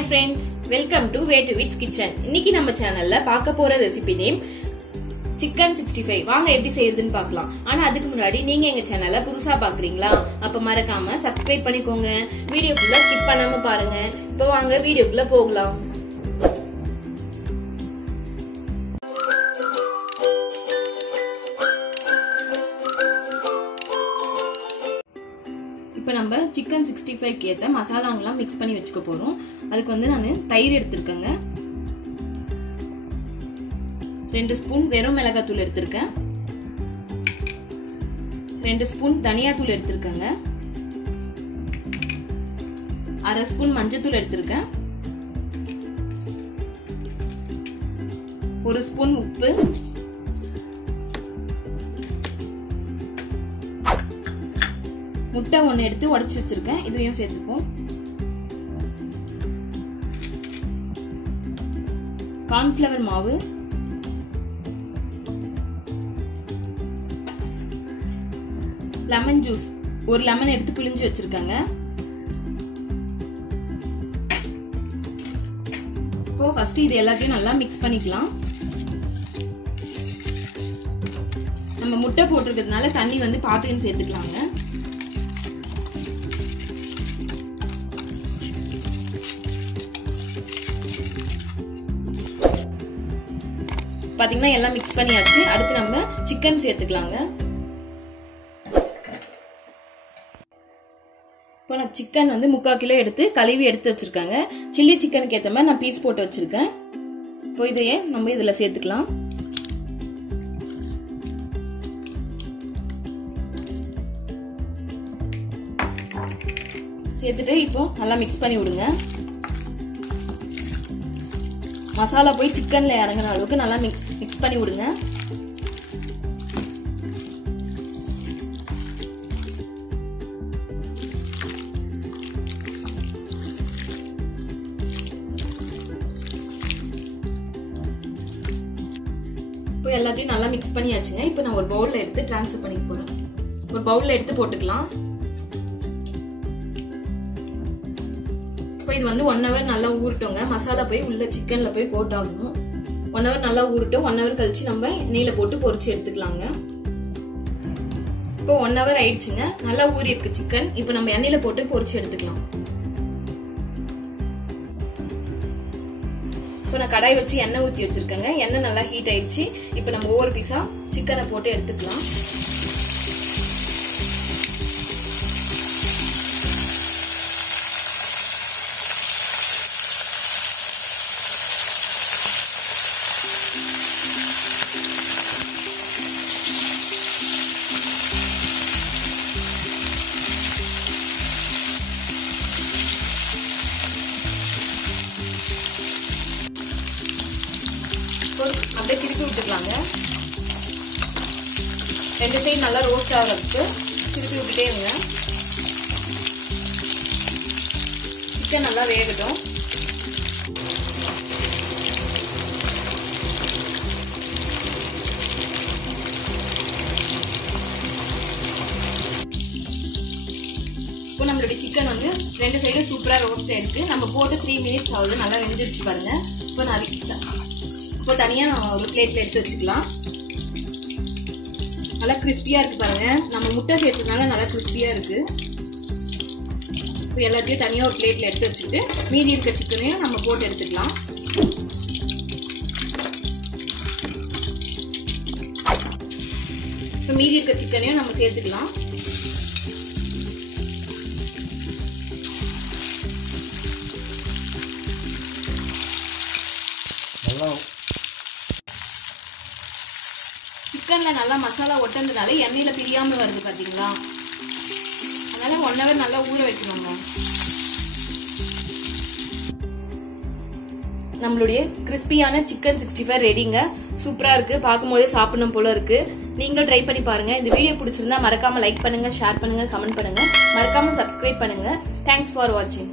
Hi friends, welcome to Way to It's Kitchen. இன்னைக்கு நம்ம சேனல்ல பார்க்க போற ரெசிபி நேம் chicken 65. வாங்க எப்படி செய்யறதுன்னு பார்க்கலாம். ஆனா அதுக்கு முன்னாடி நீங்க எங்க சேனலை புதுசா பாக்குறீங்களா? அப்ப மறக்காம subscribe பண்ணிக்கோங்க. வீடியோ ஃபுல்லா ஸ்கிப் பண்ணாம பாருங்க. இப்போ வாங்க வீடியோக்குள்ள போகலாம். இப்போ நம்ம chicken 65 க்கு ஏத்த மசாலாங்கலாம் mix பண்ணி வெச்சுக்க போறோம். அதுக்கு வந்து நான் தயிர் எடுத்துர்க்கேங்க. 2 ஸ்பூன் வெறும் மிளகாய் தூள் எடுத்துர்க்கேன். 2 ஸ்பூன் தனியா தூள் எடுத்துர்க்கேங்க. 1/2 ஸ்பூன் மஞ்சள் தூள் எடுத்துர்க்கேன். 1 ஸ்பூன் உப்பு, முட்டை 1 எடுத்து உடைச்சு வச்சிருக்கேன். இதையும் சேர்த்துப்போம். கார்ன்ஃப்ளவர் மாவு, லெமன் ஜூஸ் 1 லெமன் எடுத்து பிழிஞ்சு வச்சிருக்கேங்க. இப்போ ஃபர்ஸ்ட் இது எல்லாத்தையும் நல்லா மிக்ஸ் பண்ணிக்கலாம். நம்ம முட்டை போட்டிருக்கிறதுனால தண்ணி வந்து பாத்துக்கிட்டு சேர்த்துக்கலாங்க. பாத்தீங்கன்னா எல்லாம் மிக்ஸ் பண்ணியாச்சு. அடுத்து நம்ம சிக்கன் சேர்த்துக்கலாங்க. இப்போ நான் சிக்கன் வந்து 3/4 கிலோ எடுத்து கழுவி எடுத்து வச்சிருக்காங்க. சில்லி சிக்கனுக்கு ஏத்த மாதிரி நான் பீஸ் போட்டு வச்சிருக்கேன். இப்போ இதையே நம்ம இதுல சேர்த்துக்கலாம். சேர்த்துட்டு இப்போ நல்லா மிக்ஸ் பண்ணி விடுங்க. மசாலா போய் சிக்கன்ல இறங்குற அளவுக்கு நல்லா மிக்ஸ் பண்ணி விடுங்க. இப்போ எல்லாத்தையும் நல்லா மிக்ஸ் பண்ணியாச்சுங்க. இப்போ நான் ஒரு பவுல்ல எடுத்து ட்ரான்ஸ்ஃபர் பண்ணி போறேன். ஒரு பவுல்ல எடுத்து போட்டுக்கலாம். இது வந்து 1 hour நல்லா ஊறட்டுங்க. மசாலா போய் உள்ள சிக்கன்ல போய் கோட் ஆகணும். 1 hour நல்லா ஊறட்டும். 1 hour கழிச்சு நம்ம எண்ணெயில போட்டு பொரிச்சு எடுத்துக்கலாங்க. இப்போ 1 hour ஆயிடுச்சுங்க. நல்லா ஊறி இருக்கு சிக்கன். இப்போ நம்ம எண்ணெயில போட்டு பொரிச்சு எடுத்துக்கலாம். இப்போ நான் கடாய் வச்சு எண்ணெய் ஊத்தி வச்சிருக்கேங்க. எண்ணெய் நல்லா ஹீட் ஆயிடுச்சு. இப்போ நம்ம ஒவ்வொரு பீஸா சிக்கனை போட்டு எடுத்துக்கலாம். அப்படியே திருப்பி விட்டுக்கலாங்க. 2 சைடு நல்லா ரோஸ்ட் ஆகிறதுக்கு திருப்பி விட்டுட்டே இருங்க. சிக்கன் நல்லா வேகட்டும். இப்போ நம்மளுடைய சிக்கன் வந்து 2 சைடும் சூப்பரா ரோஸ்ட் ஆயிருக்கு. நம்ம போட்டு 3 மினிட்ஸ் ஆகுது. நல்லா வெந்துருச்சு பாருங்க. இப்போ நான் இப்போ தனியா ஒரு பிளேட்ல எடுத்து வச்சுக்கலாம். நல்லா கிறிஸ்பியா இருக்கு பாருங்க. நம்ம முட்டை சேர்த்ததுனால நல்லா கிறிஸ்பியா இருக்கு. இப்போ எல்லாத்தையும் தனியா ஒரு பிளேட்ல எடுத்து வச்சுட்டு மீதி இருக்க சிக்கனையும் நம்ம போட்டு எடுத்துக்கலாம். இப்போ மீதி இருக்க சிக்கனையும் நம்ம சேர்த்துக்கலாம். சிக்கன்ல நல்லா மசாலா ஒட்டறதுனால எண்ணெயில பிரியாம வருது பாத்தீங்களா? அதனால 1 hour நல்லா ஊற வைக்கணுங்க. நம்மளுடைய கிறிஸ்பியான சிக்கன் 65 ரெடிங்க. சூப்பரா இருக்கு. பார்க்கும்போதே சாப்பிடணும் போல இருக்கு. நீங்களும் ட்ரை பண்ணி பாருங்க. இந்த வீடியோ பிடிச்சிருந்தா மறக்காம லைக் பண்ணுங்க, ஷேர் பண்ணுங்க, கமெண்ட் பண்ணுங்க. மறக்காம சப்ஸ்கிரைப் பண்ணுங்க. தேங்க்ஸ் ஃபார் வாட்சிங்.